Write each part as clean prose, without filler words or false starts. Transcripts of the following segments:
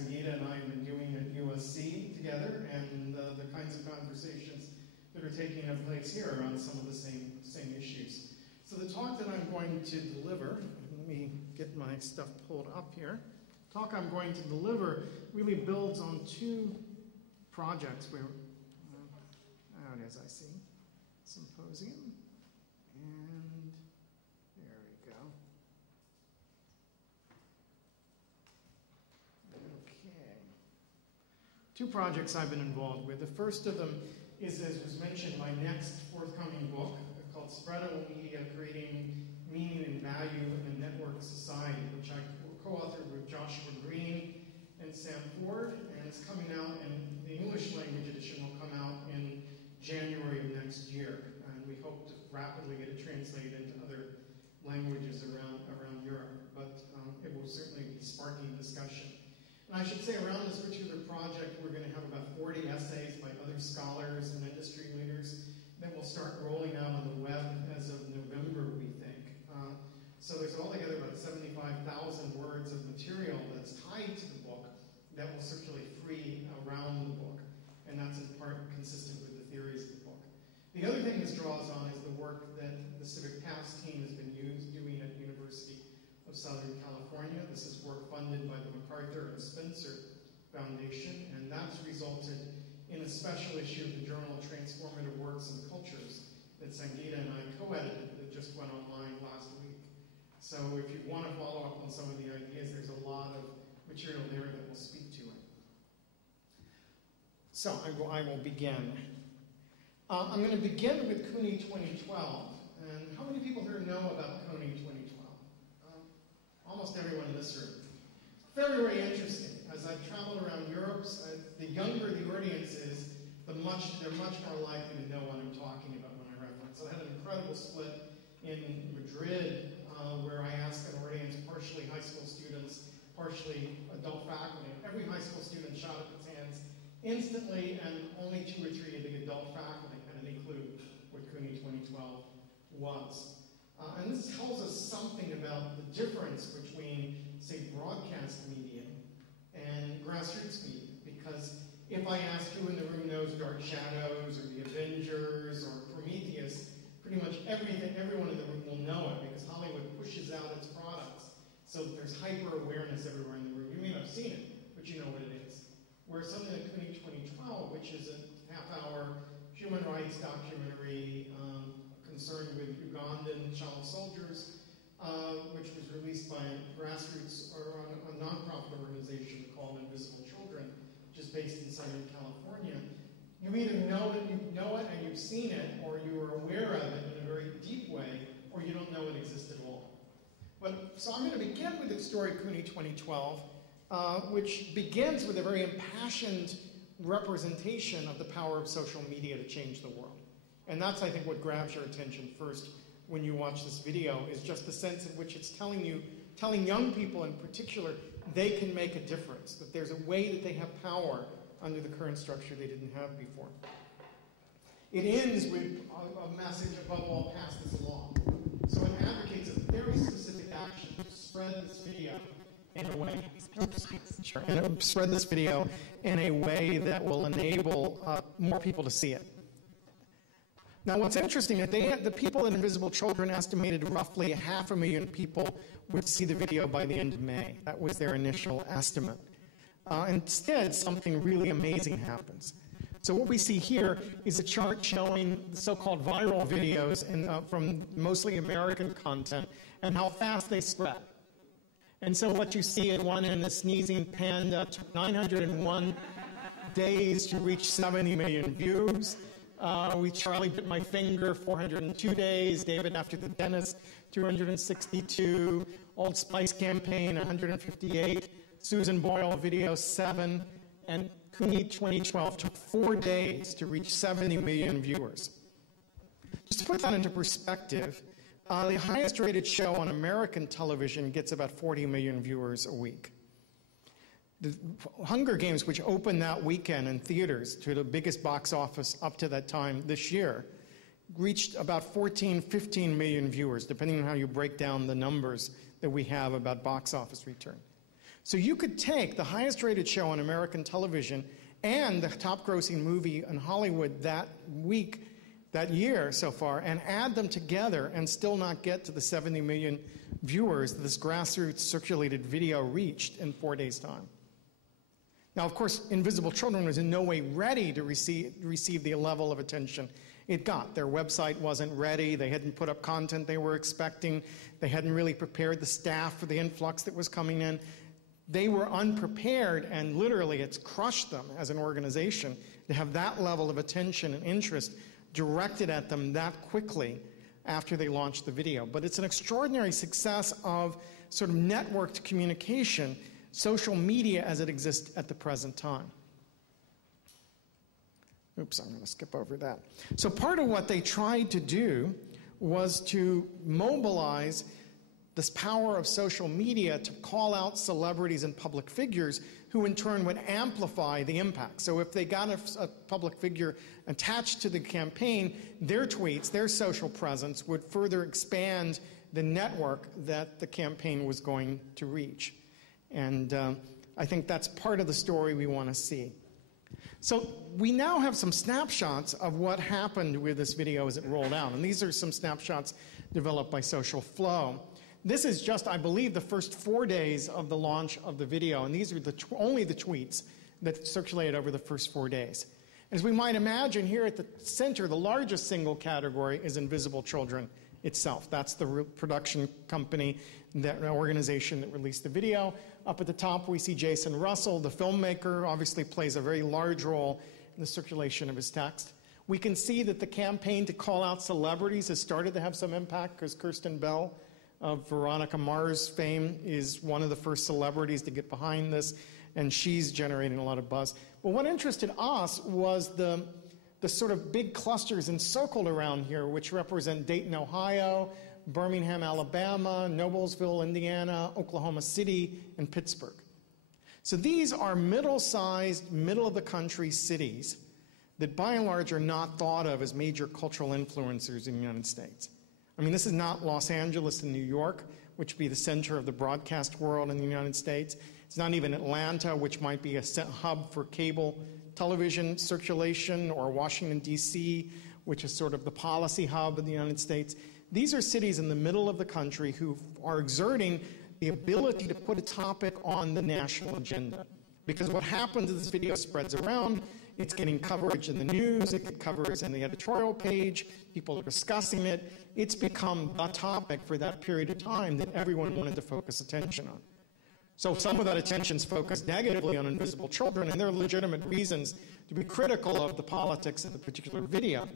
Sangeeta and I have been doing at USC together, and the kinds of conversations that are taking place here around some of the same issues. So the talk that I'm going to deliver, let me get my stuff pulled up here. The talk I'm going to deliver really builds on two projects where, out as I see, symposium, and there we go. Okay. Two projects I've been involved with. The first of them is, as was mentioned, my next forthcoming book called Spreadable Media, Creating Meaning and Value in a Network Society, which I co-authored with Joshua Green and Sam Ford, and it's coming out, and the English language edition will come out in January of next year, and we hope to rapidly get it translated into other languages around Europe, but it will certainly be sparking discussion. And I should say around this particular project, we're going to have about 40 essays by other scholars and industry leaders that will start rolling out on the web as of November, we think. So there's altogether about 75,000 words of material that's tied to the book that will circulate free around the book. And that's in part consistent with the theories of the book. The other thing this draws on is the work that the Civic Paths team has been doing at University of Southern California. This is work funded by the MacArthur and Spencer Foundation, and that's resulted in a special issue of the journal Transformative Works and Cultures that Sangeeta and I co-edited that just went online last week. So if you want to follow up on some of the ideas, there's a lot of material there that will speak to it. So I will begin. I'm going to begin with CUNY 2012. And how many people here know about CUNY 2012? Almost everyone in this room. Very, very interesting. As I've traveled around Europe, the younger the audience is, they're much more likely to know what I'm talking about when I reference. So I had an incredible split in Madrid where I asked an audience, partially high school students, partially adult faculty. Every high school student shot up its hands instantly, and only 2 or 3 of the adult faculty had any clue what CUNY 2012 was. And this tells us something about the difference between, say, broadcast media and grassroots media. Because if I ask who in the room knows Dark Shadows or The Avengers or Prometheus, pretty much everyone in the room will know it because Hollywood pushes out its products. So there's hyper-awareness everywhere in the room. You may not have seen it, but you know what it is. Whereas something like CUNY 2012, which is a half-hour human rights documentary concerned with Ugandan child soldiers, which was released by a grassroots or a nonprofit organization called Invisible Children, which is based in Southern California. You either know it and you've seen it, or you are aware of it in a very deep way, or you don't know it exists at all. So I'm going to begin with the story of CUNY 2012, which begins with a very impassioned representation of the power of social media to change the world. And that's, I think, what grabs your attention first when you watch this video, is just the sense in which it's telling young people in particular, they can make a difference, that there's a way that they have power under the current structure they didn't have before. It ends with a message, above all, pass this along. So it advocates a very specific action to spread this video in a way, spread this video in a way that will enable more people to see it. Now, what's interesting is the people at Invisible Children estimated roughly 500,000 people would see the video by the end of May. That was their initial estimate. Instead, something really amazing happens. So what we see here is a chart showing the so-called viral videos from mostly American content and how fast they spread. And so what you see at one end, the sneezing panda took 901 days to reach 70 million views. Charlie bit my finger, 402 days. David after the dentist, 262. Old Spice campaign, 158. Susan Boyle video, 7. And CUNY 2012 took 4 days to reach 70 million viewers. Just to put that into perspective, the highest rated show on American television gets about 40 million viewers a week. The Hunger Games, which opened that weekend in theaters to the biggest box office up to that time this year, reached about 14, 15 million viewers, depending on how you break down the numbers that we have about box office return. So you could take the highest rated show on American television and the top grossing movie in Hollywood that week, that year so far, and add them together and still not get to the 70 million viewers that this grassroots circulated video reached in 4 days' time. Now, of course, Invisible Children was in no way ready to receive the level of attention it got. Their website wasn't ready. They hadn't put up content they were expecting. They hadn't really prepared the staff for the influx that was coming in. They were unprepared, and literally it's crushed them as an organization to have that level of attention and interest directed at them that quickly after they launched the video. But it's an extraordinary success of sort of networked communication, social media as it exists at the present time. Oops, I'm going to skip over that. So part of what they tried to do was to mobilize this power of social media to call out celebrities and public figures who in turn would amplify the impact. So if they got a public figure attached to the campaign, their tweets, their social presence would further expand the network that the campaign was going to reach. And I think that's part of the story we want to see. So we now have some snapshots of what happened with this video as it rolled out. And these are some snapshots developed by Social Flow. This is just, I believe, the first 4 days of the launch of the video. And these are only the tweets that circulated over the first 4 days. As we might imagine, here at the center, the largest single category is Invisible Children itself. That's the production company, that organization that released the video. Up at the top, we see Jason Russell, the filmmaker, obviously plays a very large role in the circulation of his text. We can see that the campaign to call out celebrities has started to have some impact, because Kirsten Bell of Veronica Mars fame is one of the first celebrities to get behind this, and she's generating a lot of buzz. But what interested us was the sort of big clusters encircled around here, which represent Dayton, Ohio, Birmingham, Alabama, Noblesville, Indiana, Oklahoma City, and Pittsburgh. So these are middle-sized, middle-of-the-country cities that by and large are not thought of as major cultural influencers in the United States. I mean, this is not Los Angeles and New York, which would be the center of the broadcast world in the United States. It's not even Atlanta, which might be a hub for cable television circulation, or Washington, D.C., which is sort of the policy hub of the United States. These are cities in the middle of the country who are exerting the ability to put a topic on the national agenda. Because what happens is this video spreads around, it's getting coverage in the news, it covers in the editorial page, people are discussing it. It's become the topic for that period of time that everyone wanted to focus attention on. So some of that attention is focused negatively on Invisible Children, and there are legitimate reasons to be critical of the politics of the particular video.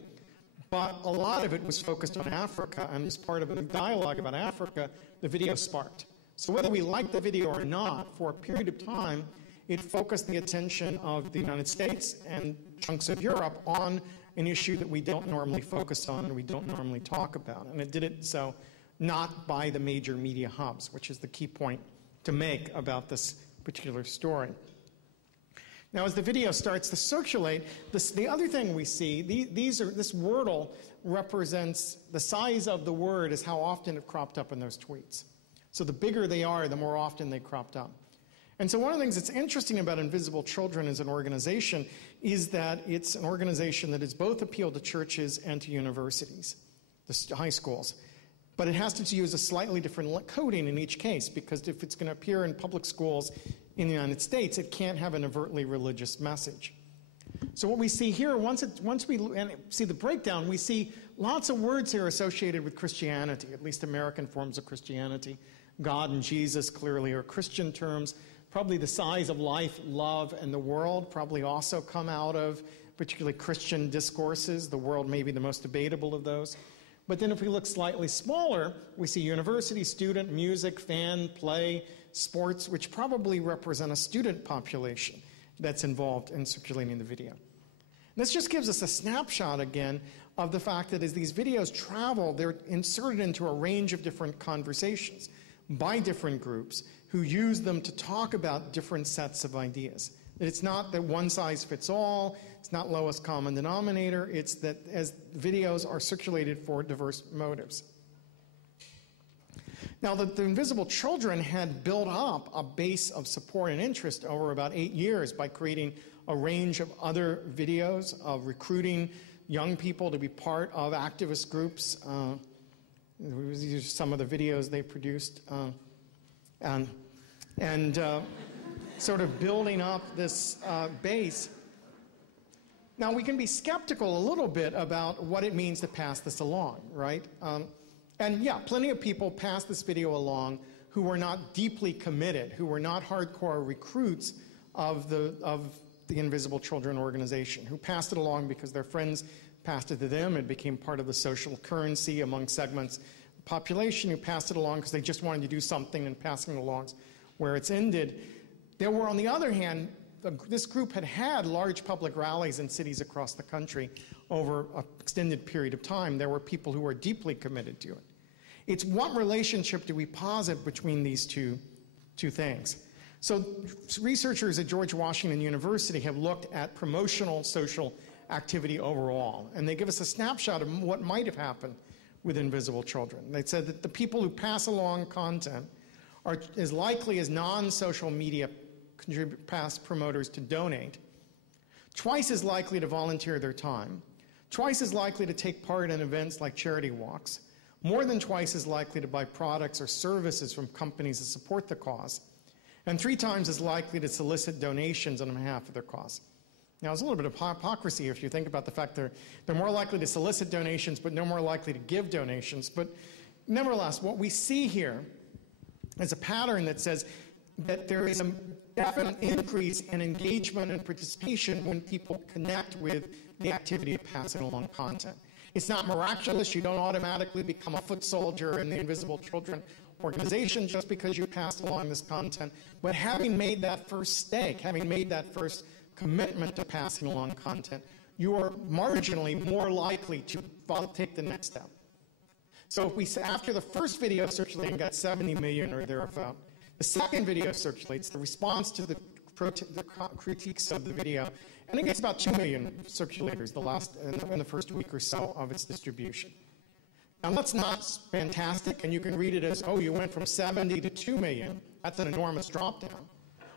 But a lot of it was focused on Africa, and as part of a dialogue about Africa, the video sparked. So whether we like the video or not, for a period of time, it focused the attention of the United States and chunks of Europe on an issue that we don't normally focus on and we don't normally talk about. And it did it so not by the major media hubs, which is the key point to make about this particular story. Now, as the video starts to circulate, the other thing we see, this wordle represents the size of the word is how often it cropped up in those tweets. So the bigger they are, the more often they cropped up. And so one of the things that's interesting about Invisible Children as an organization is that it's an organization that has both appealed to churches and to universities, the high schools. But it has to use a slightly different coding in each case, because if it's going to appear in public schools in the United States, it can't have an overtly religious message. So what we see here, once we see the breakdown, we see lots of words here associated with Christianity, at least American forms of Christianity. God and Jesus clearly are Christian terms. Probably the size of life, love, and the world probably also come out of particularly Christian discourses. The world may be the most debatable of those. But then if we look slightly smaller, we see university, student, music, fan, play, sports, which probably represent a student population that's involved in circulating the video. This just gives us a snapshot again of the fact that as these videos travel, they're inserted into a range of different conversations by different groups who use them to talk about different sets of ideas. That it's not that one size fits all, it's not lowest common denominator, it's that as videos are circulated for diverse motives. Now, the Invisible Children had built up a base of support and interest over about 8 years by creating a range of other videos of recruiting young people to be part of activist groups. These are some of the videos they produced. Sort of building up this base. Now, we can be skeptical a little bit about what it means to pass this along, right? And yeah, plenty of people passed this video along who were not deeply committed, who were not hardcore recruits of the Invisible Children organization, who passed it along because their friends passed it to them. It became part of the social currency among segments of the population, who passed it along because they just wanted to do something, and passing it along where it's ended. There were, on the other hand, this group had had large public rallies in cities across the country over an extended period of time. There were people who were deeply committed to it. It's what relationship do we posit between these two things? So researchers at George Washington University have looked at promotional social activity overall, and they give us a snapshot of what might have happened with Invisible Children. They said that the people who pass along content are as likely as non-social media past promoters to donate, twice as likely to volunteer their time, twice as likely to take part in events like charity walks, more than twice as likely to buy products or services from companies that support the cause, and 3 times as likely to solicit donations on behalf of their cause. Now, there's a little bit of hypocrisy if you think about the fact they're more likely to solicit donations, but no more likely to give donations. But nevertheless, what we see here is a pattern that says that there is a definite increase in engagement and participation when people connect with the activity of passing along content. It's not miraculous. You don't automatically become a foot soldier in the Invisible Children organization just because you passed along this content. But having made that first stake, having made that first commitment to passing along content, you are marginally more likely to take the next step. So if we say after the first video circulating got 70 million or thereabout, the second video circulates, the response to the critiques of the video, and it gets about 2 million circulators in the first week or so of its distribution. Now that's not fantastic, and you can read it as, oh, you went from 70 to 2 million. That's an enormous drop down.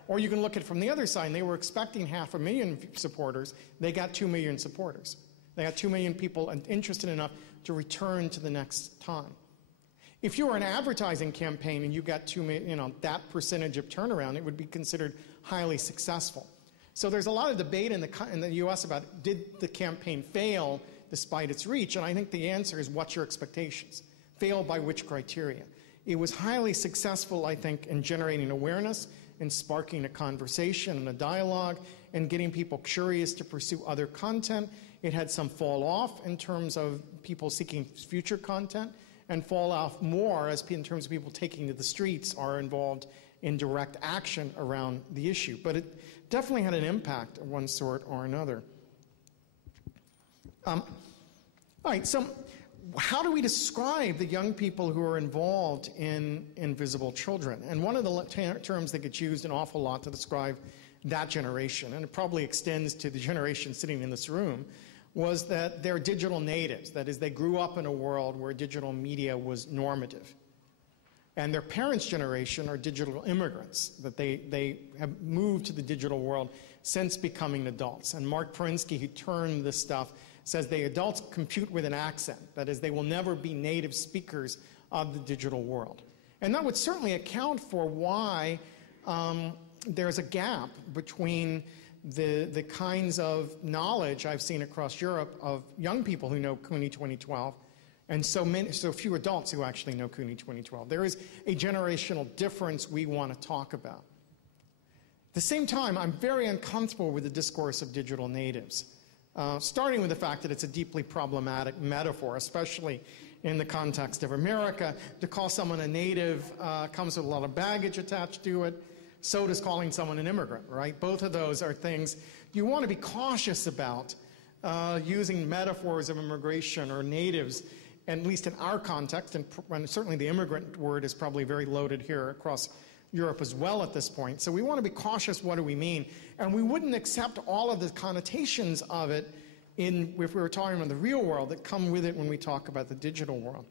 Or you can look at it from the other side. They were expecting 500,000 supporters. They got 2 million supporters. They got 2 million people interested enough to return to the next time. If you were an advertising campaign and you got 2 million, that percentage of turnaround, it would be considered highly successful. So there's a lot of debate in the U.S. about did the campaign fail despite its reach, and I think the answer is what's your expectations? Fail by which criteria? It was highly successful, I think, in generating awareness and sparking a conversation and a dialogue and getting people curious to pursue other content. It had some fall off in terms of people seeking future content, and fall off more in terms of people taking to the streets are involved in direct action around the issue. But it definitely had an impact of one sort or another. All right, so how do we describe the young people who are involved in Invisible Children? And one of the terms that gets used an awful lot to describe that generation, and it probably extends to the generation sitting in this room, was that they're digital natives. That is, they grew up in a world where digital media was normative. And their parents' generation are digital immigrants, that they have moved to the digital world since becoming adults. And Mark Perinsky, who turned this stuff, says the adults compute with an accent. That is, they will never be native speakers of the digital world. And that would certainly account for why there's a gap between the kinds of knowledge I've seen across Europe of young people who know CUNY 2012 and so few adults who actually know CUNY 2012. There is a generational difference we want to talk about. At the same time, I'm very uncomfortable with the discourse of digital natives, starting with the fact that it's a deeply problematic metaphor, especially in the context of America. To call someone a native comes with a lot of baggage attached to it. So does calling someone an immigrant, right? Both of those are things you want to be cautious about using metaphors of immigration or natives, at least in our context, and certainly the immigrant word is probably very loaded here across Europe as well at this point. So we want to be cautious, what do we mean? And we wouldn't accept all of the connotations of it if we were talking about the real world that come with it when we talk about the digital world.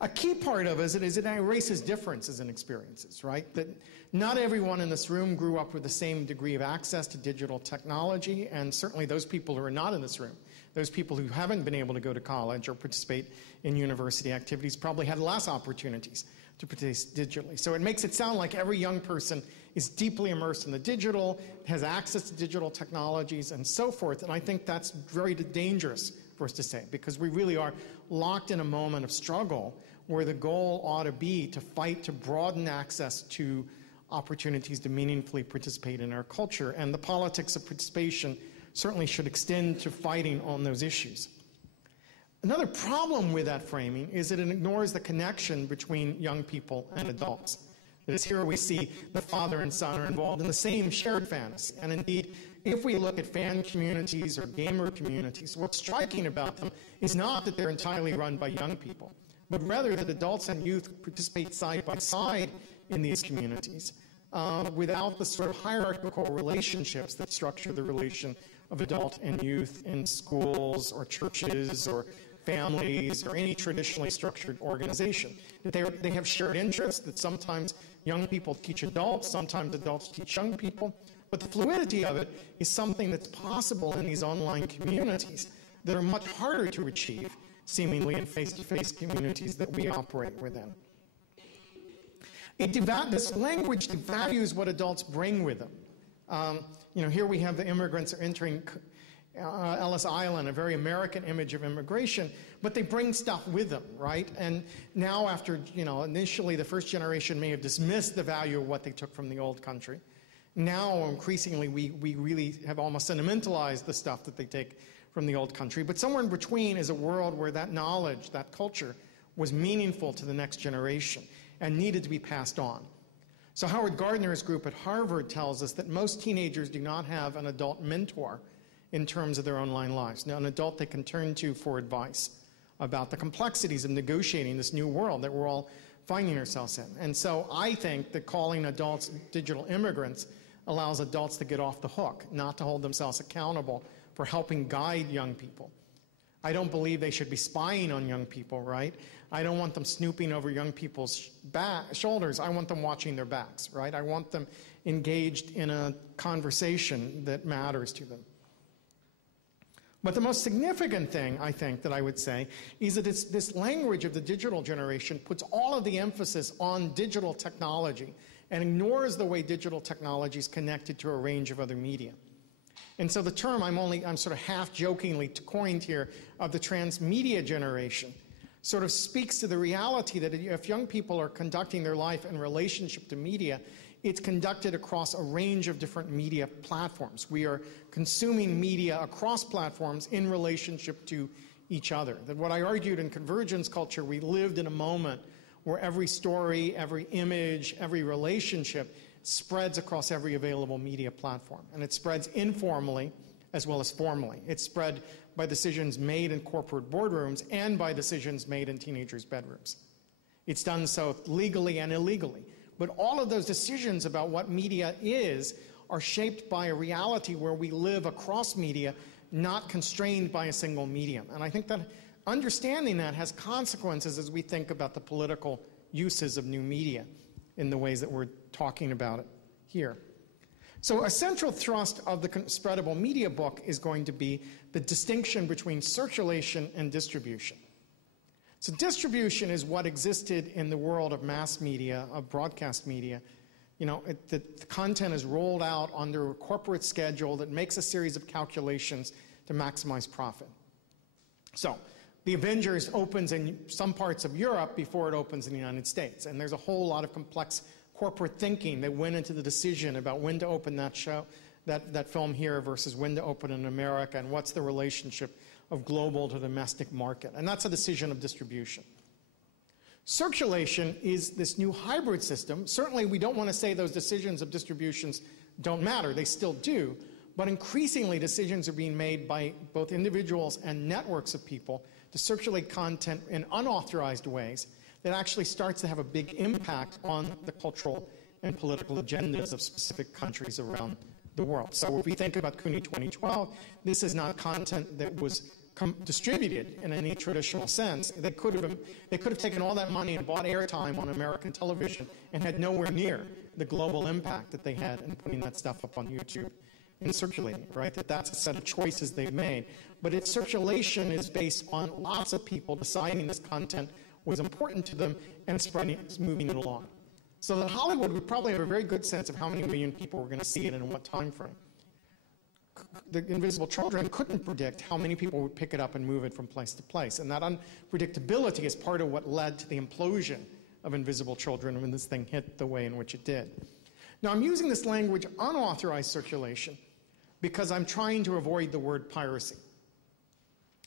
A key part of it is it erases differences in experiences, right? That not everyone in this room grew up with the same degree of access to digital technology, and certainly those people who are not in this room, those people who haven't been able to go to college or participate in university activities probably had less opportunities to participate digitally. So it makes it sound like every young person is deeply immersed in the digital, has access to digital technologies, and so forth. And I think that's very dangerous for us to say, because we really are locked in a moment of struggle where the goal ought to be to fight to broaden access to opportunities to meaningfully participate in our culture. And the politics of participation certainly should extend to fighting on those issues. Another problem with that framing is that it ignores the connection between young people and adults. That is, here we see the father and son are involved in the same shared fantasy. And indeed, if we look at fan communities or gamer communities, what's striking about them is not that they're entirely run by young people, but rather that adults and youth participate side by side in these communities without the sort of hierarchical relationships that structure the relation of adult and youth in schools or churches or families or any traditionally structured organization. That they have shared interests, that sometimes young people teach adults, sometimes adults teach young people, but the fluidity of it is something that's possible in these online communities that are much harder to achieve, seemingly in face-to-face communities that we operate within. This language devalues what adults bring with them. Here we have the immigrants are entering Ellis Island, a very American image of immigration, but they bring stuff with them, right? And now after, initially the first generation may have dismissed the value of what they took from the old country. Now, increasingly, we really have almost sentimentalized the stuff that they take from the old country. But somewhere in between is a world where that knowledge, that culture, was meaningful to the next generation and needed to be passed on. So Howard Gardner's group at Harvard tells us that most teenagers do not have an adult mentor in terms of their online lives. Now, an adult they can turn to for advice about the complexities of negotiating this new world that we're all finding ourselves in. And so I think that calling adults digital immigrants allows adults to get off the hook, not to hold themselves accountable for helping guide young people. I don't believe they should be spying on young people, right? I don't want them snooping over young people's shoulders. I want them watching their backs, right? I want them engaged in a conversation that matters to them. But the most significant thing, I think, that I would say is that this language of the digital generation puts all of the emphasis on digital technology and ignores the way digital technology is connected to a range of other media. And so the term I'm sort of half-jokingly coined here of the transmedia generation sort of speaks to the reality that if young people are conducting their life in relationship to media, it's conducted across a range of different media platforms. We are consuming media across platforms in relationship to each other. That what I argued in convergence culture, we lived in a moment where every story, every image, every relationship spreads across every available media platform. And it spreads informally as well as formally. It's spread by decisions made in corporate boardrooms and by decisions made in teenagers' bedrooms. It's done so legally and illegally. But all of those decisions about what media is are shaped by a reality where we live across media, not constrained by a single medium. And I think that understanding that has consequences as we think about the political uses of new media in the ways that we're talking about it here. So a central thrust of the Spreadable Media book is going to be the distinction between circulation and distribution. So distribution is what existed in the world of mass media, of broadcast media. The content is rolled out under a corporate schedule that makes a series of calculations to maximize profit. So the Avengers opens in some parts of Europe before it opens in the United States. And there's a whole lot of complex corporate thinking that went into the decision about when to open that show, that film here versus when to open in America, and what's the relationship of global to domestic market. And that's a decision of distribution. Circulation is this new hybrid system. Certainly we don't want to say those decisions of distributions don't matter. They still do. But increasingly decisions are being made by both individuals and networks of people to circulate content in unauthorized ways that actually starts to have a big impact on the cultural and political agendas of specific countries around the world. So if we think about CUNY 2012, this is not content that was distributed in any traditional sense. They could have taken all that money and bought airtime on American television and had nowhere near the global impact that they had in putting that stuff up on YouTube and circulating, right? That's a set of choices they've made. But its circulation is based on lots of people deciding this content was important to them and spreading it, moving it along. So that Hollywood would probably have a very good sense of how many million people were going to see it and in what time frame. The Invisible Children couldn't predict how many people would pick it up and move it from place to place. And that unpredictability is part of what led to the implosion of Invisible Children when this thing hit the way in which it did. Now, I'm using this language, unauthorized circulation, because I'm trying to avoid the word piracy,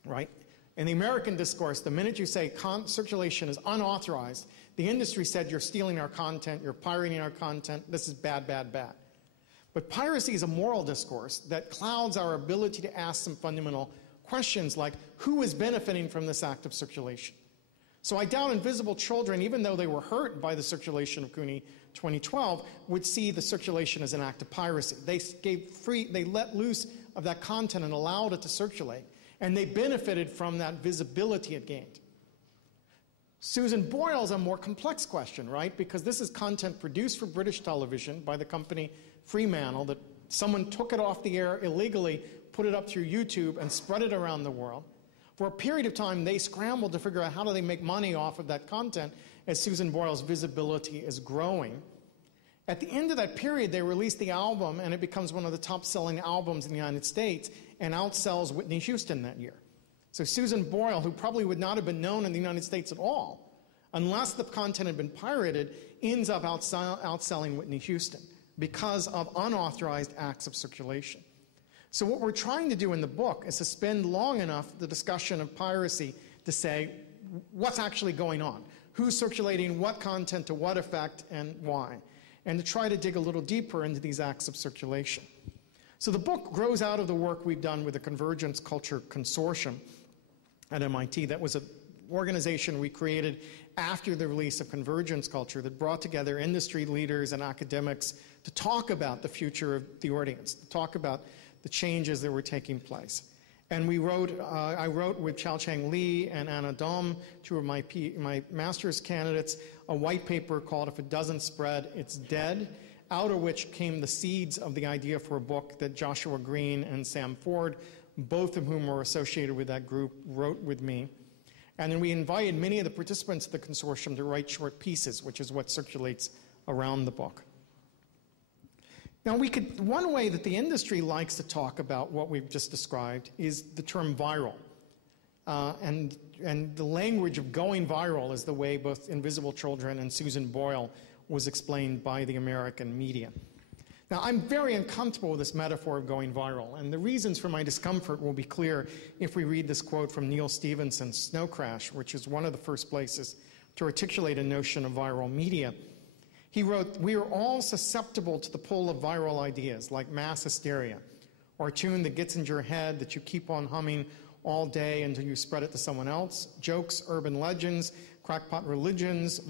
right? In the American discourse, the minute you say circulation is unauthorized, the industry said you're stealing our content, you're pirating our content, this is bad, bad, bad. But piracy is a moral discourse that clouds our ability to ask some fundamental questions like, who is benefiting from this act of circulation? So I doubt Invisible Children, even though they were hurt by the circulation of Cooney 2012, would see the circulation as an act of piracy. They let loose of that content and allowed it to circulate, and they benefited from that visibility it gained. Susan Boyle's a more complex question, right? Because this is content produced for British television by the company Fremantle, that someone took it off the air illegally, put it up through YouTube, and spread it around the world. For a period of time, they scrambled to figure out how do they make money off of that content as Susan Boyle's visibility is growing. At the end of that period, they released the album, and it becomes one of the top-selling albums in the United States and outsells Whitney Houston that year. So Susan Boyle, who probably would not have been known in the United States at all, unless the content had been pirated, ends up outselling Whitney Houston because of unauthorized acts of circulation. So what we're trying to do in the book is to spend long enough the discussion of piracy to say, what's actually going on? Who's circulating what content to what effect and why? And to try to dig a little deeper into these acts of circulation. So the book grows out of the work we've done with the Convergence Culture Consortium at MIT. That was an organization we created after the release of Convergence Culture that brought together industry leaders and academics to talk about the future of the audience, to talk about the changes that were taking place. And we wrote, I wrote with Chao Chang Lee and Anna Dom, two of my master's candidates, a white paper called If It Doesn't Spread, It's Dead, out of which came the seeds of the idea for a book that Joshua Green and Sam Ford, both of whom were associated with that group, wrote with me. And then we invited many of the participants of the consortium to write short pieces, which is what circulates around the book. Now, one way that the industry likes to talk about what we've just described is the term viral. And the language of going viral is the way both Invisible Children and Susan Boyle was explained by the American media. Now, I'm very uncomfortable with this metaphor of going viral, and the reasons for my discomfort will be clear if we read this quote from Neil Stephenson's Snow Crash, which is one of the first places to articulate a notion of viral media. He wrote, "We are all susceptible to the pull of viral ideas, like mass hysteria, or a tune that gets into your head that you keep on humming all day until you spread it to someone else, jokes, urban legends, crackpot religions,